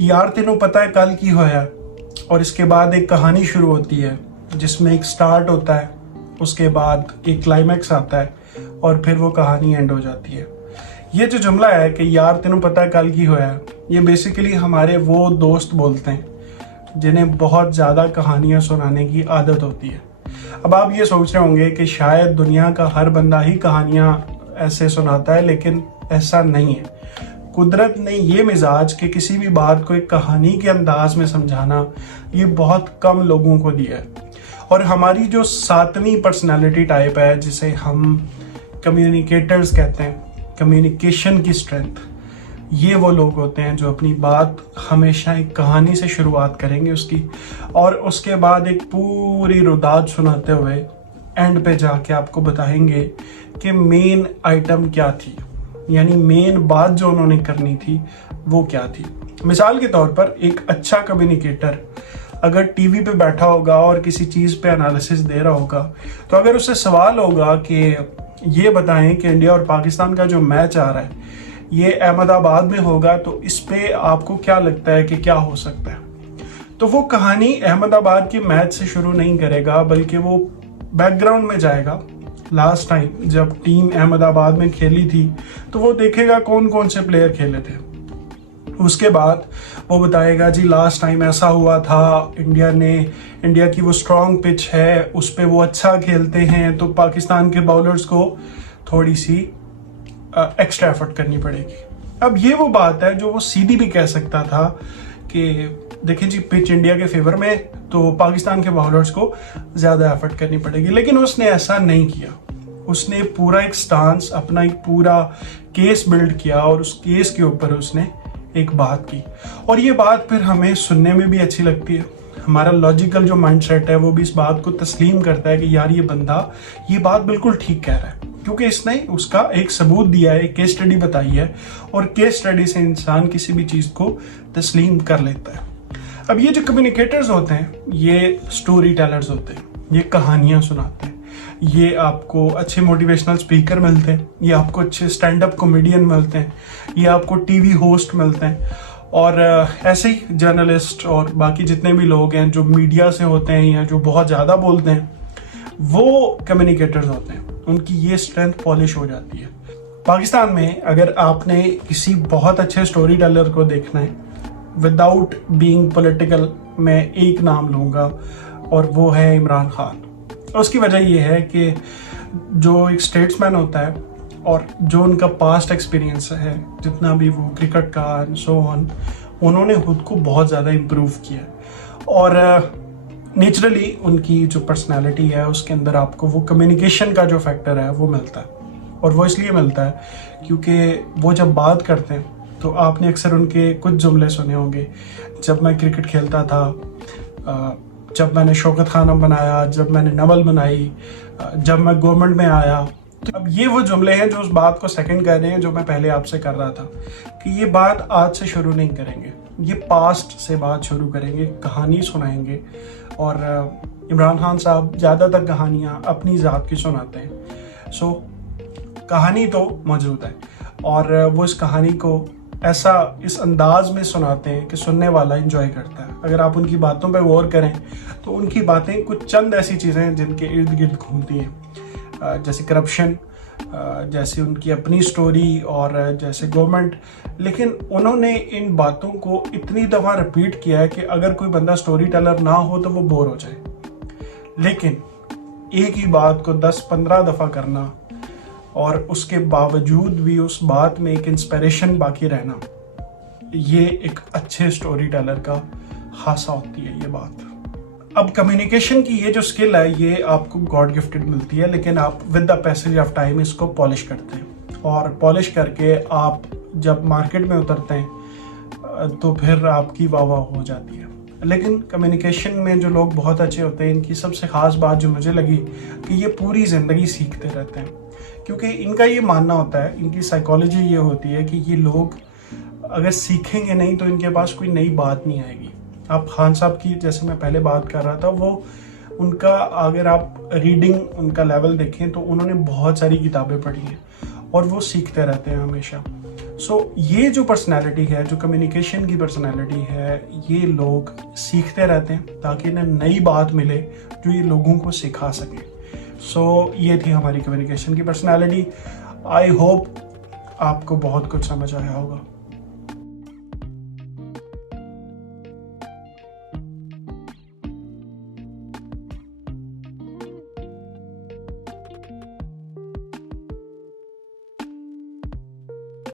यार तेनों पता है कल की होया। और इसके बाद एक कहानी शुरू होती है जिसमें एक स्टार्ट होता है, उसके बाद एक क्लाइमैक्स आता है और फिर वो कहानी एंड हो जाती है। ये जो जुमला है कि यार तेनों पता है कल की होया, ये बेसिकली हमारे वो दोस्त बोलते हैं जिन्हें बहुत ज़्यादा कहानियाँ सुनाने की आदत होती है। अब आप ये सोच रहे होंगे कि शायद दुनिया का हर बंदा ही कहानियाँ ऐसे सुनाता है, लेकिन ऐसा नहीं है। कुदरत ने ये मिजाज कि किसी भी बात को एक कहानी के अंदाज में समझाना, ये बहुत कम लोगों को दिया है। और हमारी जो 7वीं पर्सनालिटी टाइप है, जिसे हम कम्युनिकेटर्स कहते हैं, कम्युनिकेशन की स्ट्रेंथ, ये वो लोग होते हैं जो अपनी बात हमेशा एक कहानी से शुरुआत करेंगे उसकी, और उसके बाद एक पूरी रुदाद सुनाते हुए एंड पे जाके आपको बताएंगे कि मेन आइटम क्या थी, यानी मेन बात जो उन्होंने करनी थी वो क्या थी। मिसाल के तौर पर एक अच्छा कम्युनिकेटर अगर टीवी पे बैठा होगा और किसी चीज़ पे एनालिसिस दे रहा होगा, तो अगर उससे सवाल होगा कि ये बताएं कि इंडिया और पाकिस्तान का जो मैच आ रहा है ये अहमदाबाद में होगा, तो इस पे आपको क्या लगता है कि क्या हो सकता है, तो वो कहानी अहमदाबाद के मैच से शुरू नहीं करेगा, बल्कि वो बैकग्राउंड में जाएगा। लास्ट टाइम जब टीम अहमदाबाद में खेली थी तो वो देखेगा कौन कौन से प्लेयर खेले थे। उसके बाद वो बताएगा जी लास्ट टाइम ऐसा हुआ था, इंडिया की वो स्ट्रॉन्ग पिच है, उस पे वो अच्छा खेलते हैं, तो पाकिस्तान के बाउलर्स को थोड़ी सी एक्स्ट्रा एफर्ट करनी पड़ेगी। अब ये वो बात है जो वो सीधी भी कह सकता था कि देखिए जी पिच इंडिया के फेवर में, तो पाकिस्तान के बाउलर्स को ज़्यादा एफर्ट करनी पड़ेगी, लेकिन उसने ऐसा नहीं किया। उसने पूरा एक स्टांस, अपना एक पूरा केस बिल्ड किया और उस केस के ऊपर उसने एक बात की, और ये बात फिर हमें सुनने में भी अच्छी लगती है। हमारा लॉजिकल जो माइंडसेट है वो भी इस बात को तस्लीम करता है कि यार ये बंदा ये बात बिल्कुल ठीक कह रहा है, क्योंकि इसने उसका एक सबूत दिया है, एक केस स्टडी बताई है, और केस स्टडी से इंसान किसी भी चीज़ को तस्लीम कर लेता है। अब ये जो कम्युनिकेटर्स होते हैं ये स्टोरी टेलर्स होते हैं, ये कहानियाँ सुनाते हैं, ये आपको अच्छे मोटिवेशनल स्पीकर मिलते हैं, ये आपको अच्छे स्टैंड अप कॉमेडियन मिलते हैं, ये आपको टीवी होस्ट मिलते हैं, और ऐसे ही जर्नलिस्ट और बाकी जितने भी लोग हैं जो मीडिया से होते हैं या जो बहुत ज़्यादा बोलते हैं, वो कम्युनिकेटर्स होते हैं। उनकी ये स्ट्रेंथ पॉलिश हो जाती है। पाकिस्तान में अगर आपने किसी बहुत अच्छे स्टोरी टेलर को देखना है, विदाउट बीइंग पॉलिटिकल, मैं एक नाम लूँगा और वो है इमरान खान। उसकी वजह ये है कि जो एक स्टेट्समैन होता है और जो उनका पास्ट एक्सपीरियंस है, जितना भी वो क्रिकेट का एंड सो ऑन, उन्होंने खुद को बहुत ज़्यादा इम्प्रूव किया, और नेचुरली उनकी जो पर्सनालिटी है उसके अंदर आपको वो कम्युनिकेशन का जो फैक्टर है वो मिलता है। और वो इसलिए मिलता है क्योंकि वो जब बात करते हैं तो आपने अक्सर उनके कुछ जुमले सुने होंगे, जब मैं क्रिकेट खेलता था, जब मैंने शौकत खानम बनाया, जब मैंने नवल बनाई, जब मैं गवर्नमेंट में आया। तो अब ये वो जुमले हैं जो उस बात को सेकंड कर रहे हैं जो मैं पहले आपसे कर रहा था कि ये बात आज से शुरू नहीं करेंगे, ये पास्ट से बात शुरू करेंगे, कहानी सुनाएंगे। और इमरान खान साहब ज़्यादातर कहानियाँ अपनी ज़ात की सुनाते हैं। सो कहानी तो मौजूद है और वो इस कहानी को ऐसा इस अंदाज में सुनाते हैं कि सुनने वाला एंजॉय करता है। अगर आप उनकी बातों पर गौर करें तो उनकी बातें कुछ चंद ऐसी चीज़ें हैं जिनके इर्द गिर्द घूमती हैं, जैसे करप्शन, जैसे उनकी अपनी स्टोरी, और जैसे गवर्नमेंट। लेकिन उन्होंने इन बातों को इतनी दफ़ा रिपीट किया है कि अगर कोई बंदा स्टोरी टेलर ना हो तो वो बोर हो जाए। लेकिन एक ही बात को 10-15 दफ़ा करना और उसके बावजूद भी उस बात में एक इंस्पिरेशन बाकी रहना, ये एक अच्छे स्टोरी टेलर का खासा होती है ये बात। अब कम्युनिकेशन की ये जो स्किल है ये आपको गॉड गिफ्टेड मिलती है, लेकिन आप with the passage of time इसको पॉलिश करते हैं, और पॉलिश करके आप जब मार्केट में उतरते हैं तो फिर आपकी वाह वाह हो जाती है। लेकिन कम्युनिकेशन में जो लोग बहुत अच्छे होते हैं, इनकी सबसे ख़ास बात जो मुझे लगी कि ये पूरी ज़िंदगी सीखते रहते हैं, क्योंकि इनका ये मानना होता है, इनकी साइकोलॉजी ये होती है कि ये लोग अगर सीखेंगे नहीं तो इनके पास कोई नई बात नहीं आएगी। आप खान साहब की जैसे मैं पहले बात कर रहा था, वो उनका अगर आप रीडिंग उनका लेवल देखें तो उन्होंने बहुत सारी किताबें पढ़ी हैं और वो सीखते रहते हैं हमेशा। सो ये जो पर्सनैलिटी है, जो कम्युनिकेशन की पर्सनैलिटी है, ये लोग सीखते रहते हैं ताकि इन्हें नई बात मिले जो ये लोगों को सिखा सके। सो ये थी हमारी कम्युनिकेशन की पर्सनैलिटी। आई होप आपको बहुत कुछ समझ आया होगा।